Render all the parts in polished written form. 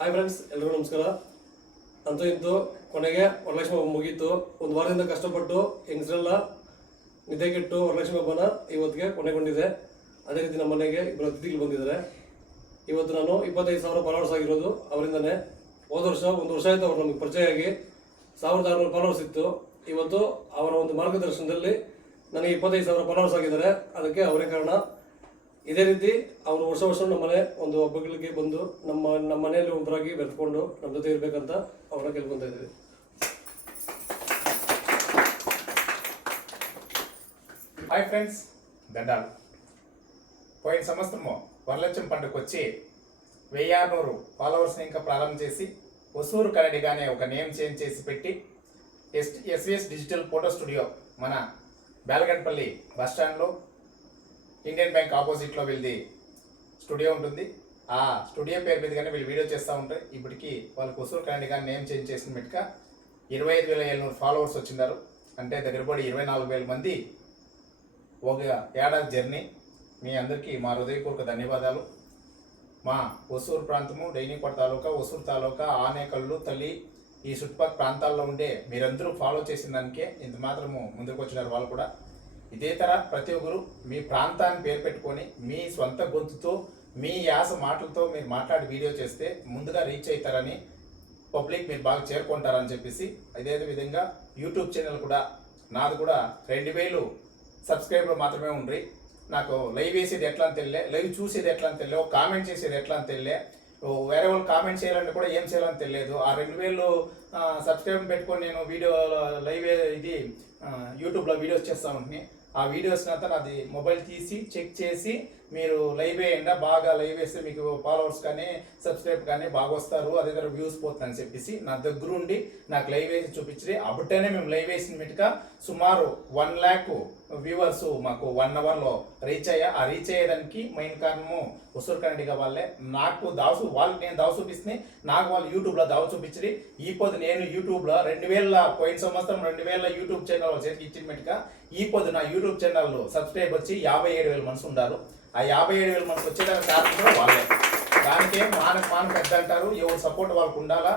Hi friends, ಎಲ್ಲರಿಗೂ ನಮಸ್ಕಾರ. ಅಂತೂ ಇಂತೂ ಕೊನೆಗೆ ವರಲಕ್ಷ್ಮಿ ಹಬ್ಬ ಮುಗೀತು. ಒಂದು ವಾರದಿಂದ ಕಷ್ಟಪಟ್ಟು ಹೆಂಗಸರೆಲ್ಲ ನಿದ್ದೆಗೆಟ್ಟು ವರಲಕ್ಷ್ಮಿ ಹಬ್ಬನ ಇವತ್ತಿಗೆ ಕೊನೆಗೊಂಡಿದೆ. ಅದೇ ರೀತಿ ನಮ್ಮ ಮನೆಗೆ ಇಬ್ಬರು ಅತಿಥಿಗಳು ಬಂದಿದ್ದಾರೆ. ಇವತ್ತು ನಾನು 25,000 ಫಾಲೋವರ್ಸ್ ಆಗಿರೋದು ಅವರಿಂದನೇ. ಹೋದ ವರ್ಷ 1 ವರ್ಷ ಆಯಿತು ಅವ್ರು ನಮಗೆ ಪರಿಚಯ ಆಗಿ 1,600 ಫಾಲೋವರ್ಸ್ ಇತ್ತು. ಇವತ್ತು ಅವರ ಒಂದು ಮಾರ್ಗದರ್ಶನದಲ್ಲಿ ನನಗೆ 25,000 ಫಾಲೋವರ್ಸ್ ಆಗಿದ್ದಾರೆ. ಅದಕ್ಕೆ ಅವರೇ ಕಾರಣ. ಇದೇ ರೀತಿ ಅವರು ವರ್ಷ ನಮ್ಮನೆ ಒಂದು ಹಬ್ಬಗಳಿಗೆ ಬಂದು ನಮ್ಮ ಮನೆಯಲ್ಲಿ ಒಬ್ಬರಾಗಿ ಬೆರೆತ್ಕೊಂಡು ನಮ್ಮ ಜೊತೆ ಇರಬೇಕಂತ ಅವ್ರನ್ನ ಕೇಳ್ಕೊತಾ ಇದ್ದೀವಿ. హాయ్ ఫ్రెండ్స్, దండాలు. పోయిన సంవత్సరము వరలక్ష్మి పండుగకు వచ్చి 1600 ఫాలోవర్స్ని ఇంకా ప్రారంభం చేసి ఒసూరు కన్నడిగానే ఒక నేమ్ చేంజ్ చేసి పెట్టి ఎస్విఎస్ డిజిటల్ ఫోటో స్టూడియో మన బేలగడ్పల్లి బస్ స్టాండ్లో ఇండియన్ బ్యాంక్ ఆపోజిట్లో వీళ్ళది స్టూడియో ఉంటుంది. ఆ స్టూడియో పేరు మీదగానే వీళ్ళు వీడియో చేస్తూ ఉంటారు. ఇప్పటికీ వాళ్ళకి ఒసూరు కన్నడిగానే నేమ్ చేంజ్ చేసిన మీదగా 25,700 ఫాలోవర్స్ వచ్చినారు. అంటే దగ్గర పడి 24,000 మంది ఒక ఏడాది జర్నీ. మీ అందరికీ మా హృదయపూర్వక ధన్యవాదాలు. మా ఒసూరు ప్రాంతము, డైనీకోట తాలూకా, ఒసూరు తాలూకా, ఆనేకల్లు, తల్లి ఈ చుట్టుపక్కల ప్రాంతాల్లో ఉండే మీరందరూ ఫాలో చేసిన దానికే ఇంత మాత్రము ముందుకు వచ్చినారు. వాళ్ళు కూడా ఇదే తర ప్రతి ఒక్కరు మీ ప్రాంతాన్ని పేరు పెట్టుకొని మీ సొంత గొంతుతో మీ యాస మాటలతో మీరు మాట్లాడి వీడియో చేస్తే ముందుగా రీచ్ అవుతారని, పబ్లిక్ మీరు బాగా చేరుకుంటారని చెప్పేసి, అదే విధంగా యూట్యూబ్ ఛానల్ కూడా నాది కూడా 2,000 సబ్స్క్రైబర్ మాత్రమే ఉండ్రి. నాకు లైవ్ వేసేది ఎట్లా అని తెలియలే, లైవ్ చూసేది ఎట్లా అని తెలియదు, కామెంట్ చేసేది ఎట్లా అని తెలియలే, వేరే వాళ్ళు కామెంట్ చేయాలంటే కూడా ఏం చేయాలని తెలియదు. ఆ 2,000 సబ్స్క్రైబర్ పెట్టుకొని నేను వీడియో లైవ్ ఇది యూట్యూబ్లో వీడియోస్ చేస్తా ఉంటుంది. ఆ వీడియోస్ని అంతా నాది మొబైల్ తీసి చెక్ చేసి మీరు లైవ్ వేయండి, బాగా లైవ్ వేస్తే మీకు ఫాలోవర్స్ కానీ సబ్స్క్రైబ్ కానీ బాగా వస్తారు, అదే దగ్గర వ్యూస్ పోతుందని చెప్పేసి నా దగ్గరుండి నాకు లైవ్ వేసి చూపించి అప్పుడేనే మేము లైవ్ వేసిన మీటుగా సుమారు 1 lakh వ్యూవర్స్ మాకు 1 hourలో రీచ్ అయ్యా. ఆ రీచ్ అయ్యేదానికి మెయిన్ కారణము ఒసూరు కన్నడిగా వాళ్ళే. నాకు వాళ్ళకి నేను దావ చూపిస్తే నాకు వాళ్ళు యూట్యూబ్లో దావ చూపించి ఈ పొద్దు నేను యూట్యూబ్లో 2000 పోయిన సంవత్సరం 2000 యూట్యూబ్ ఛానల్ చేతికి ఇచ్చిన మీటుగా ఈ పొద్దు నా యూట్యూబ్ ఛానల్ సబ్స్క్రైబ్ వచ్చి 57,000 మనుషులు ఉన్నారు. ఆ 57,000 మనకు వచ్చేదానికి కారణం కూడా వాళ్ళే. దానికే మాన పెద్ద అంటారు. ఎవరు సపోర్ట్ వాళ్ళకు ఉండాలా.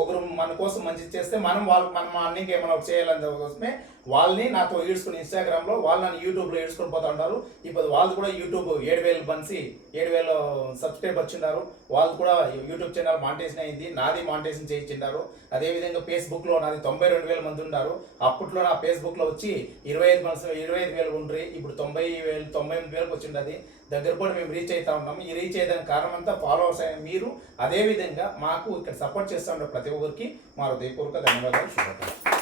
ఒకరు మన కోసం మంచి చేస్తే మనం మన అన్నికి ఏమైనా చేయాలని కోసమే వాళ్ళని నాతో ఈడ్చుకుని ఇన్స్టాగ్రామ్లో వాళ్ళు నన్ను యూట్యూబ్లో ఈడ్చుకొని పోతా ఉంటారు. ఇప్పుడు వాళ్ళు కూడా యూట్యూబ్ 7,000 బన్సి 7,000 సబ్స్క్రైబ్ వచ్చిండారు. వాళ్ళు కూడా యూట్యూబ్ ఛానల్ మానిటైజేషన్ అయింది, నాది మానిటైజేషన్ చేయించిండారు. అదేవిధంగా ఫేస్బుక్లో నాది 92,000 మంది ఉన్నారు. అప్పట్లో నా ఫేస్బుక్లో వచ్చి 25,000 ఉండ్రి. ఇప్పుడు 98,000 వచ్చిండది. దగ్గర కూడా మేము రీచ్ అవుతా ఉన్నాము. ఈ రీచ్ అయ్యేదానికి కారణం అంతా ఫాలోవర్స్ అయిన మీరు. అదేవిధంగా మాకు ఇక్కడ సపోర్ట్ చేస్తూ ఉంటారు ప్రతి ఒక్కరికి మా హృదయపూర్వక ధన్యవాదాలు. శుభాకాంక్షలు.